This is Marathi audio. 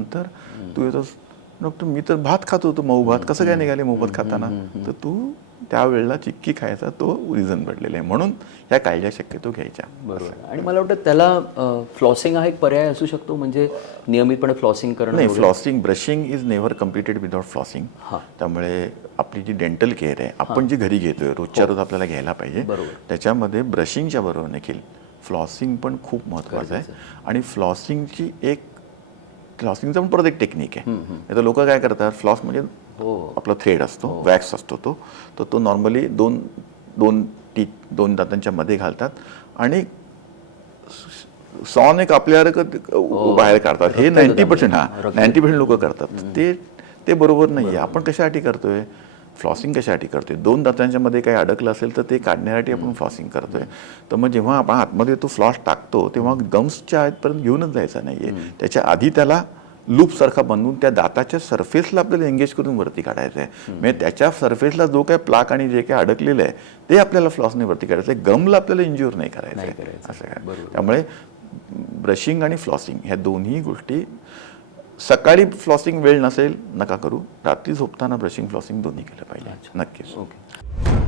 नंतर तू येतोस. डॉक्टर मी तर भात खात होतो मऊ भात. कसं काय निघाले मऊ भात खाताना? तर तू त्यावेळेला चिक्की खायचा तो रिझन पडलेला आहे. म्हणून ह्या काळज्या शक्यतो घ्यायच्या. बरोबर. आणि मला वाटतं त्याला फ्लॉसिंग हा एक पर्याय असू शकतो म्हणजे नियमितपणे फ्लॉसिंग करणं नाही. Flossing brushing is never completed without flossing हां. त्यामुळे आपली जी डेंटल केअर आहे आपण जी घरी घेतोय रोजच्या रोज आपल्याला घ्यायला पाहिजे. त्याच्यामध्ये ब्रशिंगच्या बरोबर देखील फ्लॉसिंग पण खूप महत्त्वाचं आहे. आणि फ्लॉसिंगची एक फ्लॉसिंगचा पण परत एक टेक्निक आहे. आता लोक काय करतात फ्लॉस म्हणजे हो. आपला थ्रेड असतो वॅक्स असतो तो. तर तो नॉर्मली दोन दोन टी दोन दातांच्या मध्ये घालतात आणि सॉन एक आपल्या बाहेर काढतात. हे नाईन्टी पर्सेंट हा नाईन्टी पर्सेंट लोक करतात. ते ते बरोबर नाही आहे. आपण कशासाठी करतोय? फ्लॉसिंग कशासाठी करतोय? दोन दातांच्या मध्ये काही अडकलं असेल तर ते काढण्यासाठी आपण फ्लॉसिंग करतोय. तर मग जेव्हा आपण आतमध्ये तो फ्लॉस टाकतो तेव्हा गम्सच्या आतपर्यंत घेऊनच जायचा नाहीये. त्याच्या आधी त्याला लूप सारखा बनवून त्या दाताच्या सरफेसला आपल्याला एंगेज करून वरती काढायचं आहे म्हणजे त्याच्या सरफेसला जो काय प्लाक आणि जे काय अडकलेलं आहे ते आपल्याला फ्लॉसने वरती काढायचं आहे गमला आपल्याला इंज्युअर नाही करायचं आहे. असं काय. त्यामुळे ब्रशिंग आणि फ्लॉसिंग ह्या दोन्ही गोष्टी सकाळी फ्लॉसिंग वेळ नसेल नका करू. रात्री झोपताना ब्रशिंग फ्लॉसिंग दोन्ही केलं पाहिजे. नक्कीच. ओके.